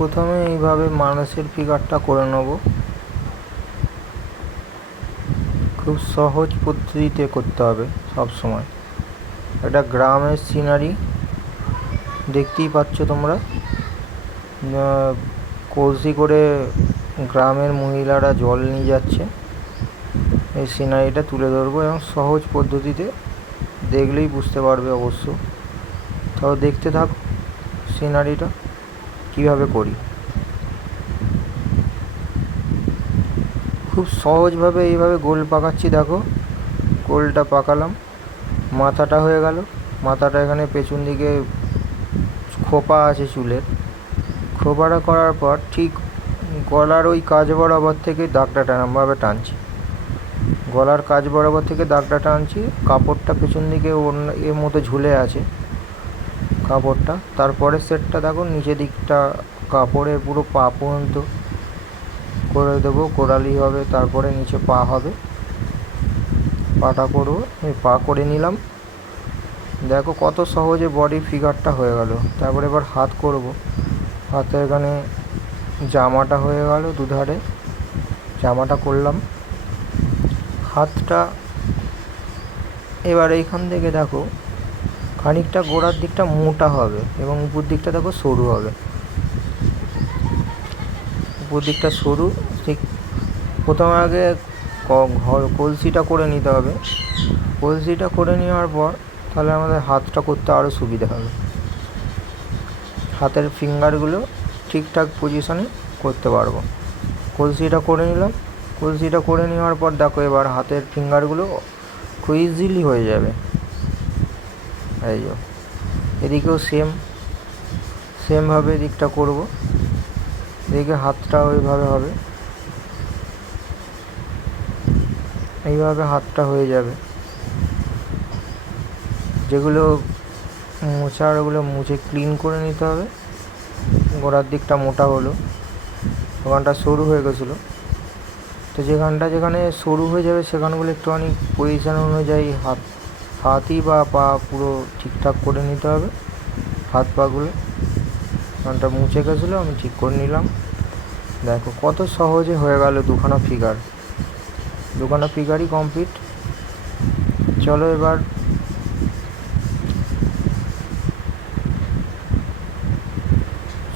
প্রথমে এইভাবে মানুষের ফিগারটা করে নেব। খুব সহজ পদ্ধতিতে করতে হবে সব সময়। একটা গ্রামের সিনারি দেখতেই পাচ্ছ তোমরা, কলসি করে গ্রামের মহিলারা জল নিয়ে যাচ্ছে। এই সিনারিটা তুলে ধরবো এবং সহজ পদ্ধতিতে, দেখলেই বুঝতে পারবে অবশ্য। তাও দেখতে থাকো সিনারিটা কীভাবে করি। খুব সহজভাবে এইভাবে গোল পাকাচ্ছি, দেখো গোলটা পাকালাম। মাথাটা হয়ে গেল, মাথাটা এখানে পেছন দিকে খোপা আছে চুলের, খোপাটা করার পর ঠিক গলার ওই কাজ বরাবর থেকে দাগটা টানভাবে টানছি, গলার কাজ বরাবর থেকে দাগটা টানছি। কাপড়টা পেছন দিকে এর মতো ঝুলে আছে কাপড়টা। তারপরে সেটটা দেখো নিচে দিকটা কাপড়ের পুরো পা পর্যন্ত করে দেবো, কোড়ালি হবে, তারপরে নিচে পা হবে, পাটা করবো। এই পা করে নিলাম, দেখো কত সহজে বডি ফিগারটা হয়ে গেল। তারপরে এবার হাত করব, হাতে এখানে জামাটা হয়ে গেল, দুধারে জামাটা করলাম। হাতটা এবার এইখান থেকে দেখো খানিকটা গোড়ার দিকটা মোটা হবে এবং উপর দিকটা দেখো সরু হবে। উপর দিকটা সরু, ঠিক প্রথমে আগে কলসিটা করে নিতে হবে। কলসিটা করে নেওয়ার পর তাহলে আমাদের হাতটা করতে আরও সুবিধা হবে, হাতের ফিঙ্গারগুলো ঠিকঠাক পজিশনে করতে পারবো। কলসিটা করে নিলাম, কলসিটা করে নেওয়ার পর দেখো এবার হাতের ফিঙ্গারগুলো খুব ইজিলি হয়ে যাবে। এই যে এদিকেও সেমভাবে এদিকটা করব, এদিকে হাতটা ওইভাবে হবে, এইভাবে হাতটা হয়ে যাবে। যেগুলো মোছার ওগুলো মুছে ক্লিন করে নিতে হবে। গোড়ার দিকটা মোটা হলো, ওখানটা সরু হয়ে গেছিলো, তো যেখানে সরু হয়ে যাবে সেখানগুলো একটুখানি পজিশন অনুযায়ী হাতই বা পা পুরো ঠিকঠাক করে নিতে হবে। হাত পাগুলো ওখানটা মুছে গেছিলো, আমি ঠিক করে নিলাম। দেখো কত সহজে হয়ে গেল দুখানা ফিগারই কমপ্লিট। চলো এবার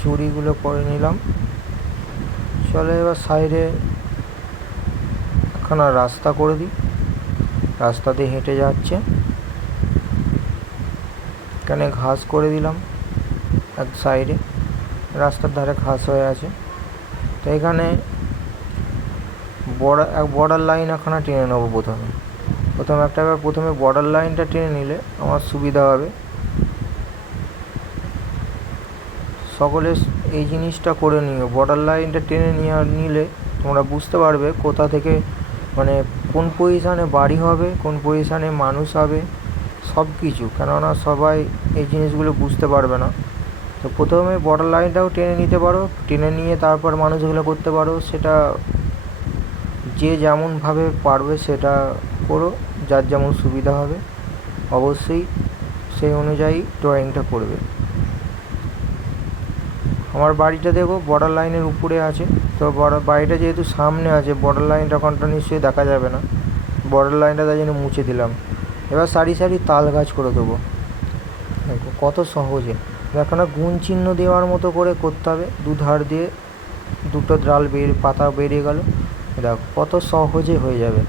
চুড়িগুলো করে নিলাম। চলো এবার সাইডে একখানা রাস্তা করে দিই, রাস্তাতে হেঁটে যাচ্ছে, এখানে ঘাস করে দিলাম এক সাইডে, রাস্তার ধারে ঘাস হয়ে আছে। তো এখানে বর্ডার লাইন একখানা টেনে নেবো। প্রথমে বর্ডার লাইনটা টেনে নিলে আমার সুবিধা হবে। সকলে এই জিনিসটা করে নিও, বর্ডার লাইনটা টেনে নিলে তোমরা বুঝতে পারবে কোথা থেকে মানে কোন পজিশানে বাড়ি হবে, কোন পজিশানে মানুষ হবে, সব কিছু। কেননা সবাই এই জিনিসগুলো বুঝতে পারবে না। তো প্রথমে বর্ডার লাইনটাও টেনে নিতে পারো, টেনে নিয়ে তারপর মানুষগুলো করতে পারো। সেটা যে যেমনভাবে পারবে সেটা করো, যার যেমন সুবিধা হবে অবশ্যই সেই অনুযায়ী ড্রয়িংটা করবে। আমার বাড়িটা দেখো বর্ডার লাইনের উপরে আছে, তো বাড়িটা যেহেতু সামনে আছে বর্ডার লাইনটা ওখানটা নিশ্চয়ই দেখা যাবে না, বর্ডার লাইনটা তাই জন্য মুছে দিলাম। এবার সারি তাল গাছ করে দেবো। দেখো কত সহজে, দেখো না গুণ চিহ্ন দেওয়ার মতো করে করতে হবে। দুধার দিয়ে দুটো পাতা বেরিয়ে গেল, দেখো কত সহজে হয়ে যাবে।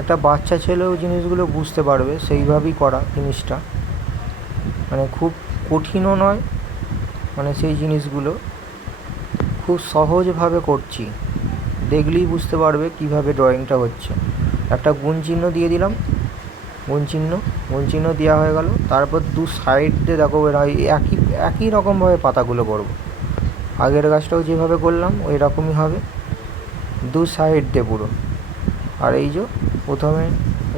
একটা বাচ্চা ছেলেও জিনিসগুলো বুঝতে পারবে, সেইভাবেই করা জিনিসটা, মানে খুব কঠিনও নয়। মানে সেই জিনিসগুলো খুব সহজভাবে করছি, দেখলেই বুঝতে পারবে কিভাবে ড্রয়িংটা হচ্ছে। একটা গুণ চিহ্ন দিয়ে দিলাম, গুণ চিহ্ন দেওয়া হয়ে গেল। তারপর দু সাইড দিয়ে দেখো একই রকমভাবে পাতাগুলো করব। আগের গাছটাও যেভাবে করলাম ওই রকমই হবে, দু সাইড দিয়ে পুরো। আর এই যে প্রথমে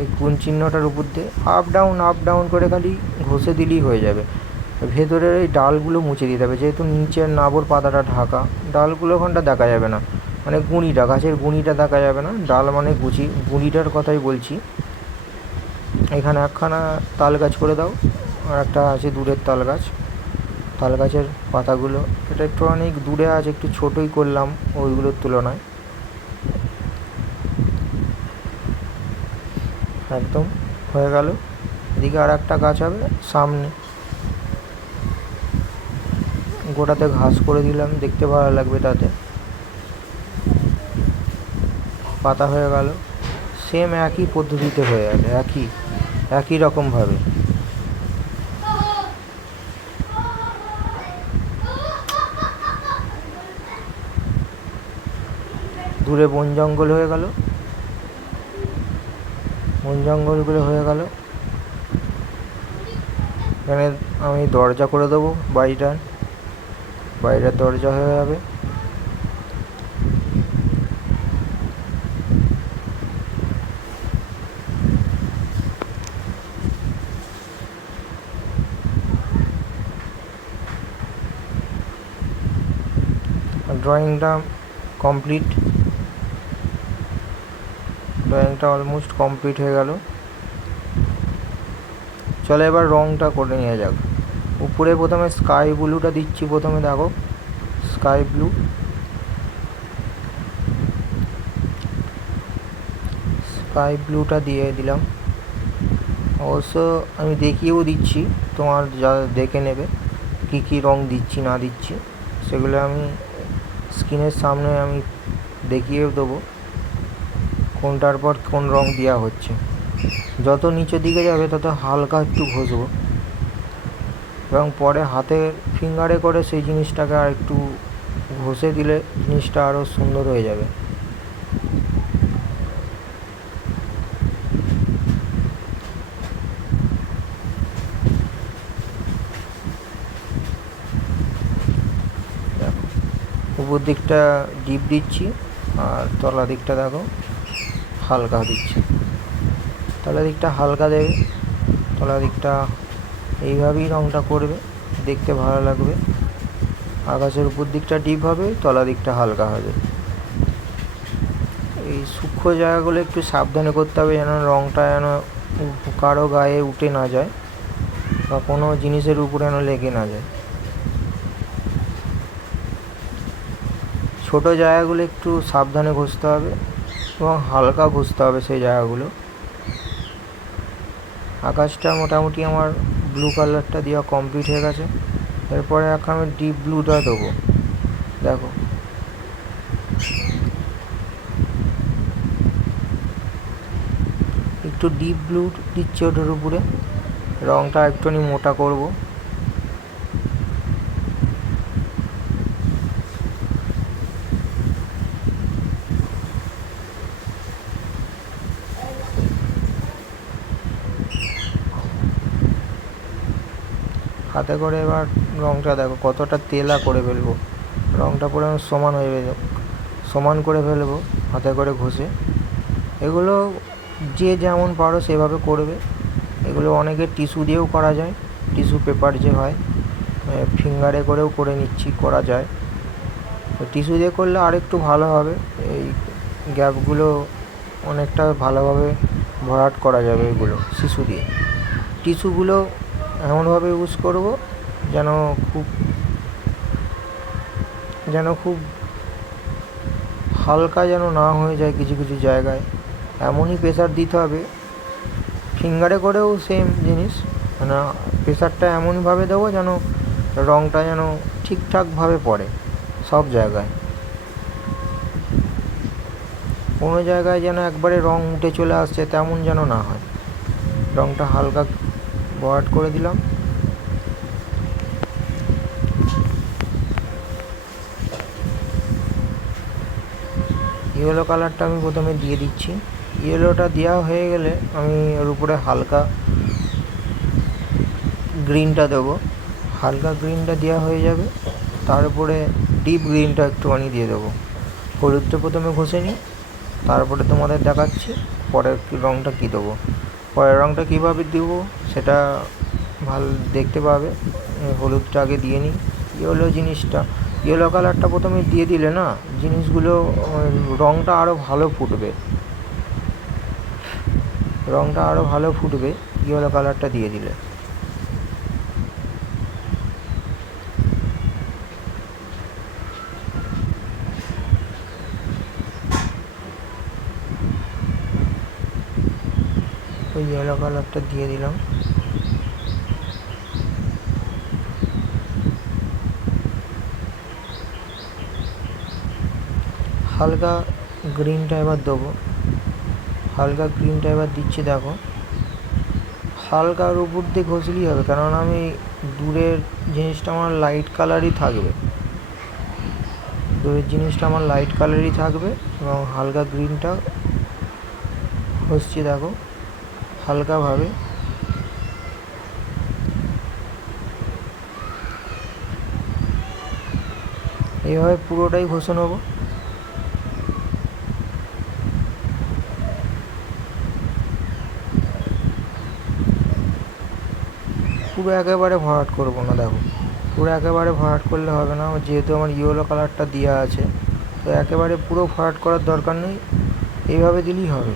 এই গুণ চিহ্নটার উপর দিয়ে আপ ডাউন করে খালি ঘষে দিলেই হয়ে যাবে। ভেতরের এই ডালগুলো মুছে দিতে হবে, যেহেতু নিচের নাবর পাতাটা ঢাকা, ডালগুলো ওখানটা দেখা যাবে না, মানে গাছের গুঁড়িটা দেখা যাবে না। ডাল মানে গুঁড়িটার কথাই বলছি। এখানে একখানা তাল গাছ করে দাও, আর একটা আছে দূরের তাল গাছ, তাল গাছের পাতাগুলো, এটা একটু অনেক দূরে আছে, একটু ছোটোই করলাম ওইগুলোর তুলনায়। একদম হয়ে গেল। এদিকে আর একটা গাছ হবে সামনে, গোটাতে ঘাস করে দিলাম, দেখতে ভালো লাগবে তাতে। পাতা হয়ে গেল, সেম একই পদ্ধতিতে হয়ে যাবে, একই রকমভাবে। দূরে বন জঙ্গল হয়ে গেল, বন জঙ্গলগুলো হয়ে গেল। এখানে আমি দরজা করে দেবো, বাইরের দরজা হয়ে যাবে। ড্রয়িংটা কমপ্লিট, ড্রয়িংটা অলমোস্ট কমপ্লিট হয়ে গেল। চলো এবার রঙটা করে নিয়ে যাক। উপরে প্রথমে স্কাই ব্লুটা দিচ্ছি, প্রথমে দেখো স্কাই ব্লুটা দিয়ে দিলাম। অবশ্য আমি দেখিয়েও দিচ্ছি, তোমার যা দেখে নেবে কী কী রঙ দিচ্ছি না দিচ্ছি, সেগুলো আমি স্ক্রিনের সামনে আমি দেখিয়েও দেবো কোনটার পর কোন রঙ দেওয়া হচ্ছে। যত নিচের দিকে যাবে তত হালকা একটু ঘষবো, এবং পরে হাতের ফিঙ্গারে করে সেই জিনিসটাকে আর একটু ঘষে দিলে জিনিসটা আরও সুন্দর হয়ে যাবে। উপর দিকটা ডিপ দিচ্ছি, আর তলা দিকটা দেখো হালকা দিচ্ছি। তলা দিকটা হালকা দেবে, তলা দিকটা এইভাবেই রঙটা করবে, দেখতে ভালো লাগবে। আকাশের উপর দিকটা ডিপ হবে, তলা দিকটা হালকা হবে। এই সূক্ষ্ম জায়গাগুলো একটু সাবধানে করতে হবে, যেন রঙটা যেন কারো গায়ে উঠে না যায় বা কোনো জিনিসের উপরে যেন লেগে না যায়। ছোটো জায়গাগুলো একটু সাবধানে ঘষতে হবে এবং হালকা ঘষতে হবে সেই জায়গাগুলো। আকাশটা মোটামুটি আমার ব্লু কালারটা দেওয়া কমপ্লিট হয়ে গেছে। এরপরে এখন আমি ডিপ ব্লুটা দেবো, দেখো একটু ডিপ ব্লু দিচ্ছি ওটার উপরে, রঙটা একটুখানি মোটা করব। হাতে করে এবার রঙটা দেখো কতটা তেলা করে ফেলবো, রঙটা পুরো সমান করে ফেলবো হাতে করে ঘষে। এগুলো যে যেমন পারো সেভাবে করবে। এগুলো অনেকে টিস্যু দিয়েও করা যায়, টিস্যু পেপার যে হয়, ফিঙ্গারে করেও করে নিচ্ছি, করা যায়। তো টিস্যু দিয়ে করলে আরেকটু ভালো হবে, এই গ্যাপগুলো অনেকটা ভালোভাবে ভরাট করা যাবে এগুলো টিস্যুগুলো এমনভাবে ইউজ করব যেন খুব হালকা যেন না হয়ে যায় কিছু কিছু জায়গায়, এমনই প্রেসার দিতে হবে। ফিঙ্গারে করেও সেম জিনিস, মানে প্রেসারটা এমনভাবে দেবো যেন রঙটা যেন ঠিকঠাকভাবে পড়ে সব জায়গায়। কোনো জায়গায় যেন একবারে রঙ উঠে চলে আসছে তেমন যেন না হয়। রঙটা হালকা ভরাট করে দিলাম। ইয়েলো কালারটা আমি প্রথমে দিয়ে দিচ্ছি। ইয়েলোটা দেওয়া হয়ে গেলে আমি ওর উপরে হালকা গ্রিনটা দেবো। হালকা গ্রিনটা দেওয়া হয়ে যাবে, তার উপরে ডিপ গ্রিনটা একটুখানি দিয়ে দেবো। হলুদটা প্রথমে ঘষে নিই, তারপরে তোমাদের দেখাচ্ছি পরের রঙটা কী দেবো। পরের রঙটা কীভাবে দেবো সেটা ভালো দেখতে পাবে। হলুদটা আগে দিয়ে নিই। ইয়েলো কালারটা প্রথমে দিয়ে দিলে না জিনিসগুলো রঙটা আরও ভালো ফুটবে, ইয়েলো কালারটা দিয়ে দিলে। ওই ইয়েলো কালারটা দিয়ে দিলাম। হালকা গ্রিনটা এবার দেবো, হালকা গ্রিনটা এবার দিচ্ছি। দেখো হালকার উপর দিয়ে ঘষলেই হবে, কারণ আমি দূরের জিনিসটা আমার লাইট কালারই থাকবে, দূরের জিনিসটা আমার লাইট কালারই থাকবে এবং হালকা গ্রিনটা ঘষছি। দেখো হালকাভাবে এইভাবে পুরোটাই ঘষে নেবো। পুরো একেবারে ভরাট করবো না, দেখো পুরো একেবারে ভরাট করলে হবে না, যেহেতু আমার ইয়েলো কালারটা দেওয়া আছে, তো একেবারে পুরো ভরাট করার দরকার নেই, এইভাবে দিলেই হবে।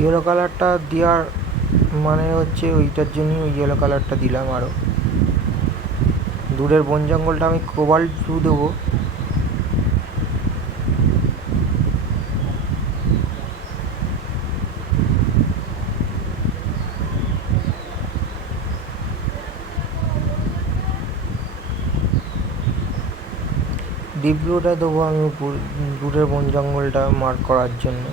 ইয়েলো কালারটা দেওয়ার মানে হচ্ছে ওইটার জন্যই ওই ইয়েলো কালারটা দিলাম। আরও দূরের বন জঙ্গলটা আমি কোবাল্ট ব্লু দেবো। ডিপ ব্লুটা দেবো আমি দূরের বন জঙ্গলটা মার্ক করার জন্য।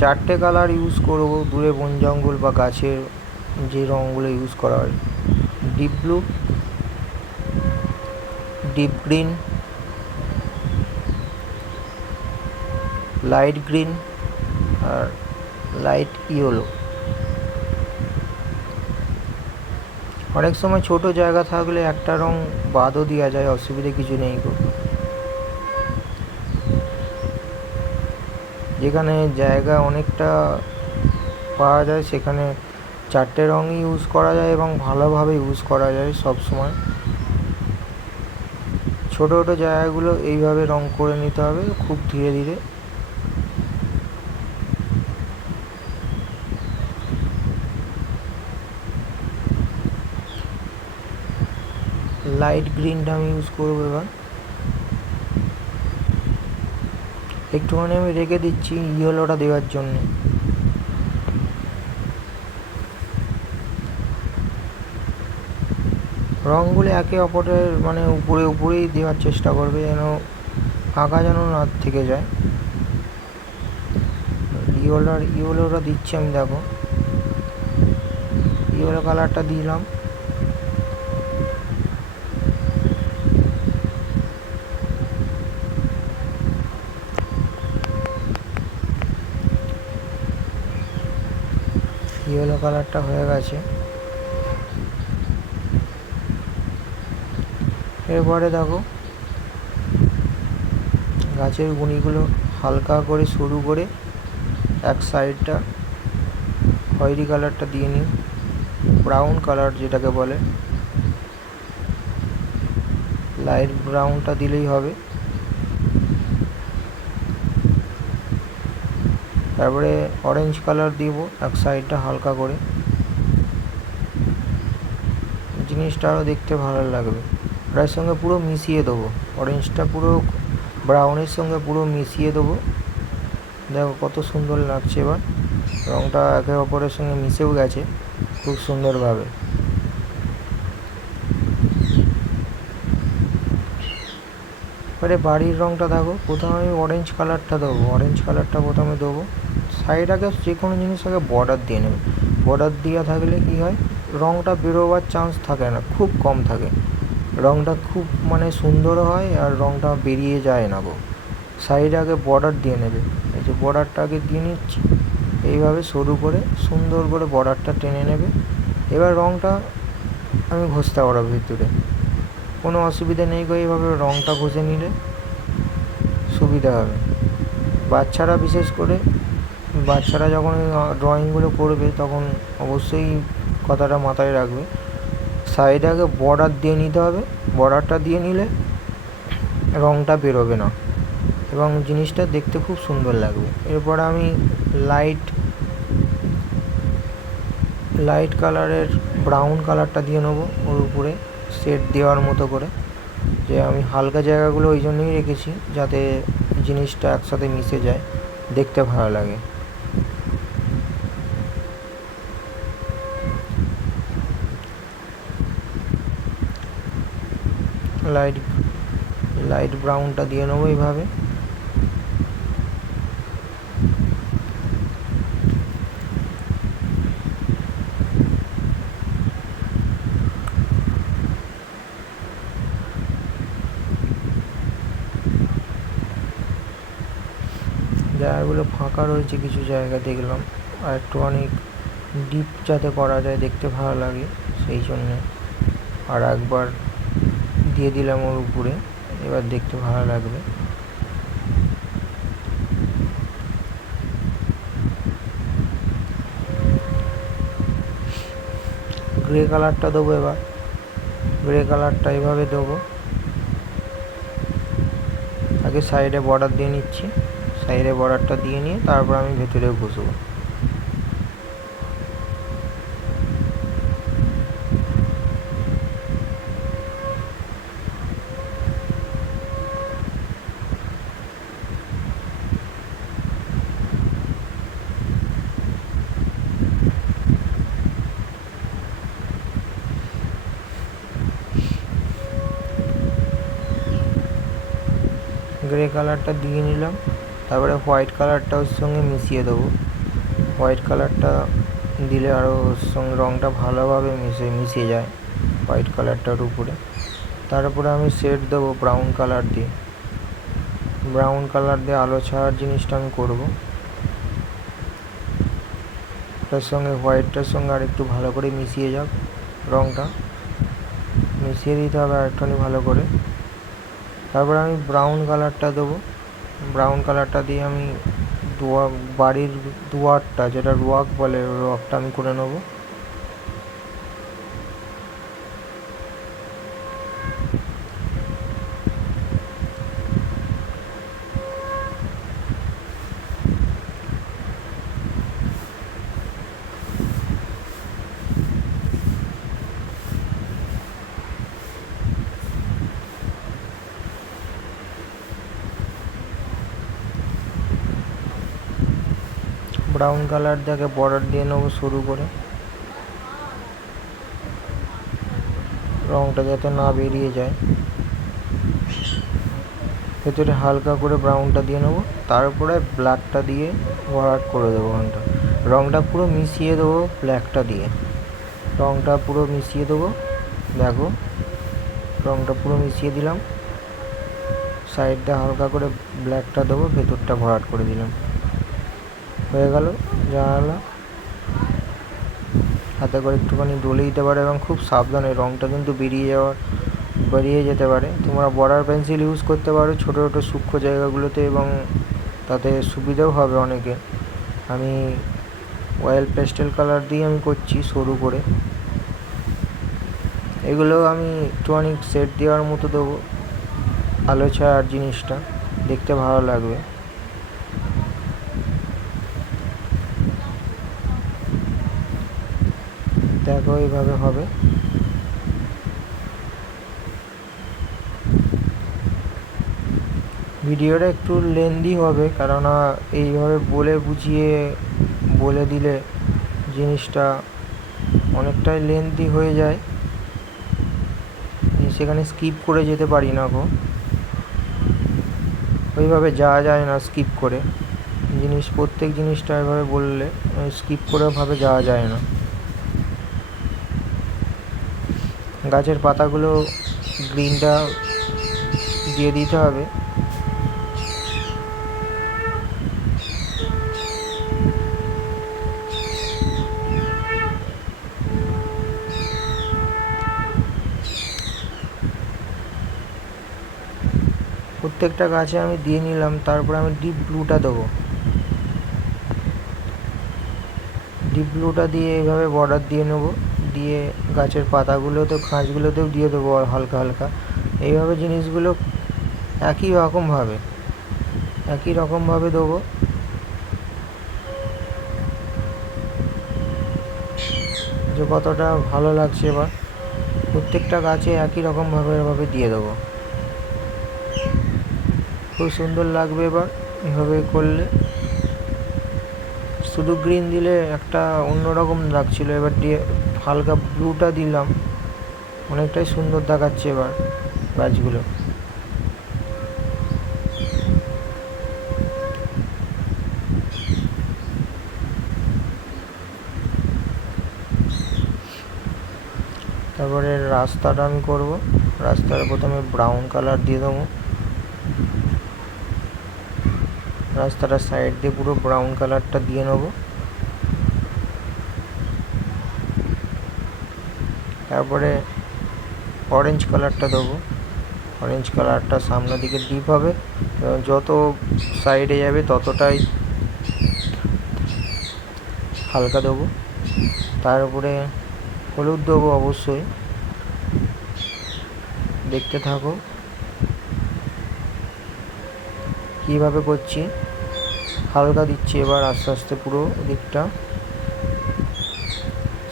4টে কালার ইউজ করব দূরে বন জঙ্গল বা গাছের যে রঙগুলো ইউজ করা হয়। Deep blue, deep green, light green আর লাইট ইয়েলো। অনেক সময় ছোট জায়গা থাকলে একটা রং বাদও দেওয়া যায়, অসুবিধে কিছু নেই। যেখানে জায়গা অনেকটা পাওয়া যায় সেখানে 4টে রঙই ইউজ করা যায় এবং ভালোভাবে ইউজ করা যায় সব সময়। ছোটো ছোটো জায়গাগুলো এইভাবে রং করে নিতে হবে খুব ধীরে ধীরে। লাইট গ্রিনটা আমি ইউজ করবো এবার। একটুখানি আমি রেখে দিচ্ছি ইয়েলোটা দেওয়ার জন্য। রঙগুলো একে অপরের মানে উপরে উপরেই দেওয়ার চেষ্টা করবে, যেন ফাঁকা যেন না থেকে যায়। ইয়েলোটা দিচ্ছি আমি। দেখো ইয়েলো কালারটা দিলাম। ইয়েলো কালারটা হয়ে গেছে। এরপরে দেখো গাছের গুঁড়িগুলো হালকা করে সরু করে এক সাইডটা খয়েরি কালারটা দিয়ে নিই, ব্রাউন কালার যেটাকে বলে, লাইট ব্রাউনটা দিলেই হবে। তারপরে অরেঞ্জ কালার দিব এক সাইডটা হালকা করে, জিনিসটা আরও দেখতে ভালো লাগবে। এর সঙ্গে পুরো মিশিয়ে দেবো, অরেঞ্জটা পুরো ব্রাউনের সঙ্গে পুরো মিশিয়ে দেবো। দেখো কত সুন্দর লাগছে, এবার রঙটা একে অপরের সঙ্গে মিশেও গেছে খুব সুন্দরভাবে। এবারে বাড়ির রঙটা দেখো, প্রথমে আমি অরেঞ্জ কালারটা দেবো, অরেঞ্জ কালারটা প্রথমে দেবো। সাইড আগে যে কোনো জিনিস আগে বর্ডার দিয়ে নেবে, বর্ডার দেওয়া থাকলে কী হয় রঙটা বেরোবার চান্স থাকে না, খুব কম থাকে, রঙটা খুব মানে সুন্দর হয় আর রঙটা বেরিয়ে যায় না গো। সাইডে আগে বর্ডার দিয়ে নেবে, এই যে বর্ডারটা আগে দিয়ে নিচ্ছি, এইভাবে সরু করে সুন্দর করে বর্ডারটা টেনে নেবে। এবার রঙটা আমি ঘষতে পারবো ভিতরে, কোনো অসুবিধা নেই গো। এইভাবে রঙটা ঘষে নিলে সুবিধা হবে। বাচ্চারা বিশেষ করে বাচ্চারা যখন ড্রয়িংগুলো করবে তখন অবশ্যই কথাটা মাথায় রাখবে, সাইডে আগে বর্ডার দিয়ে নিতে হবে, বর্ডারটা দিয়ে নিলে রঙটা বেরোবে না এবং জিনিসটা দেখতে খুব সুন্দর লাগবে। এরপর আমি লাইট কালারের ব্রাউন কালারটা দিয়ে নেবো ওর উপরে সেট দেওয়ার মতো করে। যে আমি হালকা জায়গাগুলো ওই জন্যই রেখেছি যাতে জিনিসটা একসাথে মিশে যায়, দেখতে ভালো লাগে। লাইট লাইট ব্রাউনটা দিয়ে নেবো এইভাবে। জায়গাগুলো ফাঁকা রয়েছে কিছু জায়গা দেখলাম, আর একটু অনেক ডিপ যাতে করা যায় দেখতে ভালো লাগে সেই জন্যে আর একবার দিয়ে দিলাম ওর উপরে, এবার দেখতে ভালো লাগবে। গ্রে কালারটা দেবো এবার, গ্রে কালারটা এভাবে দেবো। আগে সাইডে বর্ডার দিয়ে নিচ্ছি, সাইডে বর্ডারটা দিয়ে নিয়ে তারপর আমি ভেতরে ঘুষবো। গ্রে কালারটা দিয়ে নিলাম, তারপরে হোয়াইট কালারটা ওর সঙ্গে মিশিয়ে দেবো। হোয়াইট কালারটা দিলে আরও ওর সঙ্গে রঙটা ভালোভাবে মিশে যায় হোয়াইট কালারটার উপরে। তারপরে আমি শেড দেবো ব্রাউন কালার দিয়ে, ব্রাউন কালার দিয়ে আলো ছাড়ার জিনিসটা আমি করবো। তার সঙ্গে হোয়াইটটার সঙ্গে আর একটু ভালো করে মিশিয়ে যাক, রঙটা মিশিয়ে দিতে হবে আর একটুখানি ভালো করে। তারপরে আমি ব্রাউন কালারটা দেবো, ব্রাউন কালারটা দিয়ে আমি বাড়ির দুয়ারটা যেটা রোয়াক বলে, রোয়াকটা আমি করে নেবো। ব্রাউন কালার দিয়ে বর্ডার দিয়ে নেবো সরু করে, রঙটা যাতে না বেরিয়ে যায়। ভেতরে হালকা করে ব্রাউনটা দিয়ে নেবো, তারপরে ব্ল্যাকটা দিয়ে ভরাট করে দেবো। রঙটা পুরো মিশিয়ে দেবো ব্ল্যাকটা দিয়ে, রঙটা পুরো মিশিয়ে দেবো। দেখো রঙটা পুরো মিশিয়ে দিলাম, সাইডটা হালকা করে ব্ল্যাকটা দেবো, ভেতরটা ভরাট করে দিলাম। হয়ে গেল জানালা। হাতে করে একটুখানি ডলে দিতে পারে এবং খুব সাবধানে, রঙটা কিন্তু বেরিয়ে যেতে পারে। তোমরা বর্ডার পেন্সিল ইউজ করতে পারো ছোটো ছোটো সূক্ষ্ম জায়গাগুলোতে, এবং তাতে সুবিধাও হবে অনেকে। আমি অয়েল পেস্টেল কালার দিয়ে আমি করছি সরু করে। এগুলো আমি একটুখানি সেট দেওয়ার মতো দেবো, আলো ছায়ার জিনিসটা দেখতে ভালো লাগবে। দেখো এইভাবে হবে। ভিডিওটা একটু লেন্দি হবে, কেননা এইভাবে বুঝিয়ে বলে দিলে জিনিসটা অনেকটাই লেন্দি হয়ে যায়, সেখানে স্কিপ করে যেতে পারি না গো, ওইভাবে যাওয়া যায় না স্কিপ করে। প্রত্যেক জিনিসটা এভাবে বললে স্কিপ করে ভাবে যাওয়া যায় না। গাছের পাতাগুলো গ্রিনটা দিয়ে দিতে হবে। প্রত্যেকটা গাছে আমি দিয়ে নিলাম, তারপরে আমি ডিপ ব্লুটা দেবো। ডিপ ব্লুটা দিয়ে এইভাবে বর্ডার দিয়ে নেবো, দিয়ে গাছের পাতাগুলোতেও খাঁজগুলোতেও দিয়ে দেবো হালকা হালকা। এইভাবে জিনিসগুলো একই রকমভাবে দেবো। যে কতটা ভালো লাগছে, এবার প্রত্যেকটা গাছে একই রকমভাবে এভাবে দিয়ে দেবো। খুব সুন্দর লাগবে। এবার এভাবে করলে, শুধু গ্রিন দিলে একটা অন্যরকম লাগছিল, এবার দিয়ে হালকা ব্লুটা দিলাম, অনেকটাই সুন্দর দেখাচ্ছে এবার গাছগুলো। তারপরে রাস্তাটা আমি করব। রাস্তাটা প্রথমে ব্রাউন কালার দিয়ে দেবো, রাস্তাটার সাইড দিয়ে পুরো ব্রাউন কালারটা দিয়ে নেবো। তারপরে অরেঞ্জ কালারটা দেবো, অরেঞ্জ কালারটা সামনের দিকে ডিপ হবে, যত সাইডে যাবে ততটাই হালকা দেবো। তার উপরে হলুদ দেবো অবশ্যই, দেখতে থাকো কীভাবে করছি। হালকা দিচ্ছি এবার আস্তে আস্তে পুরো দিকটা,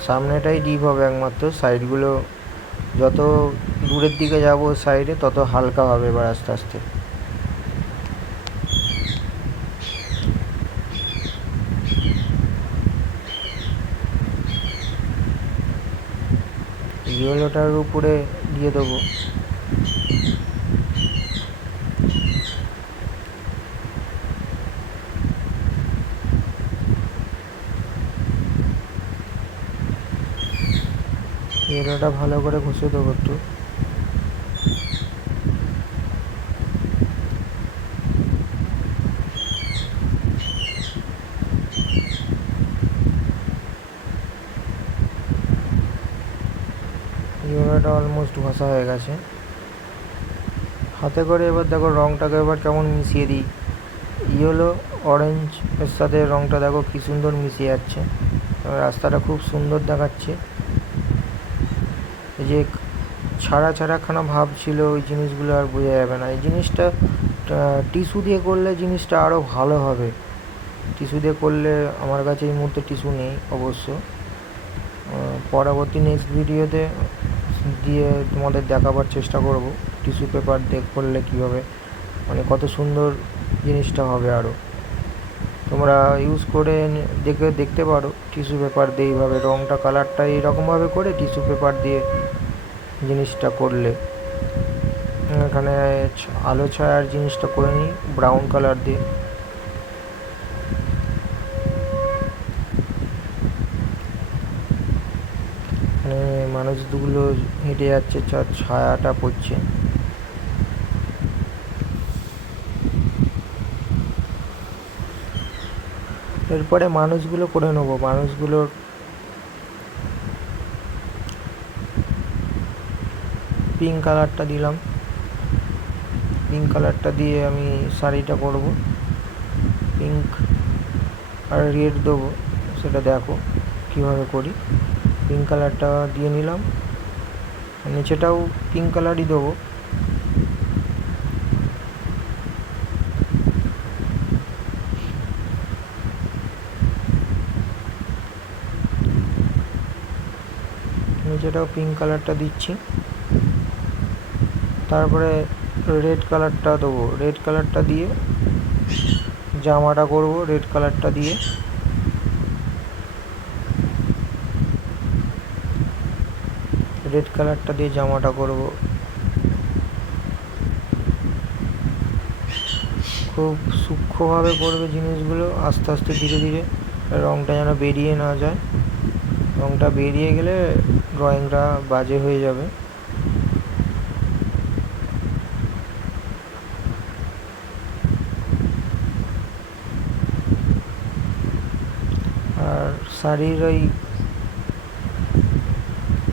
সামনেটাই ডিপ হবে একমাত্র, সাইডগুলো যত দূরের দিকে যাব সাইডে তত হালকা হবে এবার আস্তে আস্তে। ইয়েলোটার উপরে দিয়ে দেবো। ইয়েলোটা ভালো করে ঘষে দেবো একটু। ইয়েলোটা অলমোস্ট ঘষা হয়ে গেছে। হাতে করে এবার দেখো রঙটাকে এবার কেমন মিশিয়ে দিই। ইয়েলো অরেঞ্জ এর সাথে রঙটা দেখো কি সুন্দর মিশিয়ে যাচ্ছে, রাস্তাটা খুব সুন্দর দেখাচ্ছে। এই যে ছাড়া ছাড়াখানা ভাব ছিল ওই জিনিসগুলো আর বোঝা যাবে না। এই জিনিসটা টিস্যু দিয়ে করলে জিনিসটা আরও ভালো হবে। টিস্যু দিয়ে করলে আমার কাছে এই মুহূর্তে টিস্যু নেই অবশ্য, পরবর্তী নেক্সট ভিডিওতে দিয়ে তোমাদের দেখাবার চেষ্টা করব টিস্যু পেপার দিয়ে করলে কীভাবে, মানে কত সুন্দর জিনিসটা হবে। আরও তোমরা ইউজ করে দেখতে পারো টিস্যু পেপার দিয়ে এইভাবে রঙটা কালারটা এইরকমভাবে করে টিস্যু পেপার দিয়ে জিনিসটা করলে। এখানে আলো ছায়ার জিনিসটা করে নিই ব্রাউন কালার দিয়ে। মানুষগুলো হেঁটে যাচ্ছে, ছায়াটা পড়ছে। এরপরে মানুষগুলো করে নেবো। মানুষগুলোর পিঙ্ক কালারটা দিলাম, পিঙ্ক কালারটা দিয়ে আমি শাড়িটা করব। পিঙ্ক আর রেড দেবো, সেটা দেখো কীভাবে করি। পিঙ্ক কালারটা দিয়ে নিলাম, নিচেটাও পিঙ্ক কালারই দেবো। নিচেটাও পিঙ্ক কালারটা দিচ্ছি। তারপরে রেড কালারটা দেবো, রেড কালারটা দিয়ে জামাটা করব রেড কালারটা দিয়ে। রেড কালারটা দিয়ে জামাটা করব। খুব সূক্ষ্মভাবে করবে জিনিসগুলো, আস্তে আস্তে ধীরে ধীরে, রঙটা যেন বেরিয়ে না যায়। রঙটা বেরিয়ে গেলে ড্রয়িংটা বাজে হয়ে যাবে। আর শাড়ির ওই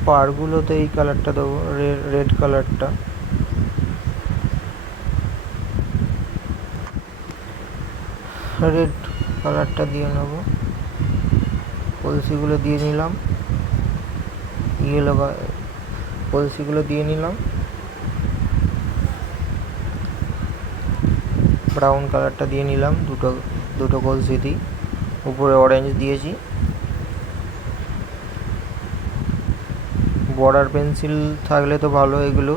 পাড়গুলোতে এই কালারটা দেবো, রেড কালারটা। রেড কালারটা দিয়ে নেব। কলসিগুলো দিয়ে নিলাম, ইয়েলো কলসিগুলো দিয়ে নিলাম। ব্রাউন কালারটা দিয়ে নিলাম দুটো কলসি দিই। উপরে অরেঞ্জ দিয়েছি। বর্ডার পেন্সিল থাকলে তো ভালো, এগুলো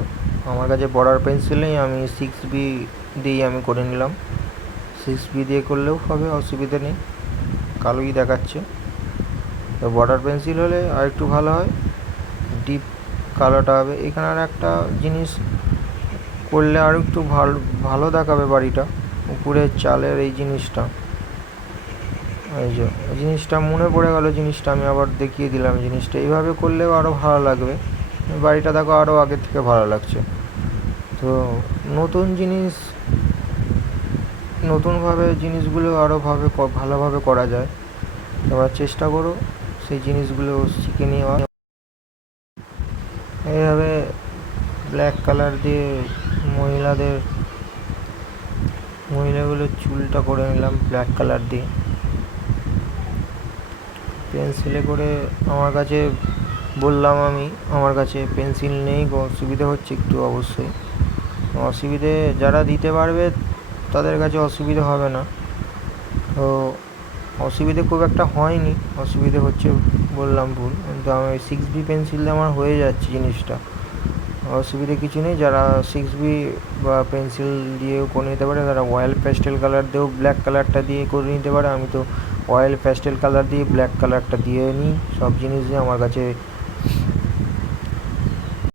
আমার কাছে বর্ডার পেন্সিল নেই, আমি 6B দিয়েই আমি করে নিলাম। 6B দিয়ে করলেও হবে, অসুবিধা নেই, কালোই দেখাচ্ছে। তো বর্ডার পেন্সিল হলে আর একটু ভালো হয়, ডিপ কালোটা হবে। এখানে আর একটা জিনিস করলে আরও একটু ভালো দেখাবে বাড়িটা, উপরের চালের এই জিনিসটা, এই যে জিনিসটা মনে পড়ে গেল, জিনিসটা আমি আবার দেখিয়ে দিলাম। জিনিসটা এইভাবে করলেও আরও ভালো লাগবে, বাড়িটা দেখো আরও আগের থেকে ভালো লাগছে। তো নতুন জিনিস, নতুনভাবে জিনিসগুলো আরও ভালোভাবে করা যায়। এবার চেষ্টা করো সেই জিনিসগুলো শিখে নেওয়া। এইভাবে ব্ল্যাক কালার দিয়ে মহিলাগুলোর চুলটা করে নিলাম ব্ল্যাক কালার দিয়ে পেন্সিলে করে। আমার কাছে বললাম, আমার কাছে পেন্সিল নেই, অসুবিধা হচ্ছে একটু। অবশ্যই অসুবিধে যারা দিতে পারবে তাদের কাছে অসুবিধা হবে না। তো অসুবিধে খুব একটা হয়নি, অসুবিধে হচ্ছে বললাম ভুল, কিন্তু আমি 6B পেন্সিল আমার হয়ে যাচ্ছে জিনিসটা, অসুবিধে কিছু নেই। যারা 6B বা পেন্সিল দিয়েও করে নিতে পারে, তারা অয়েল প্যাস্টেল কালার দিয়েও ব্ল্যাক কালারটা দিয়ে করে নিতে পারে। আমি তো অয়েল প্যাস্টেল কালার দিয়ে ব্ল্যাক কালারটা দিয়ে নিই সব জিনিস দিয়ে, আমার কাছে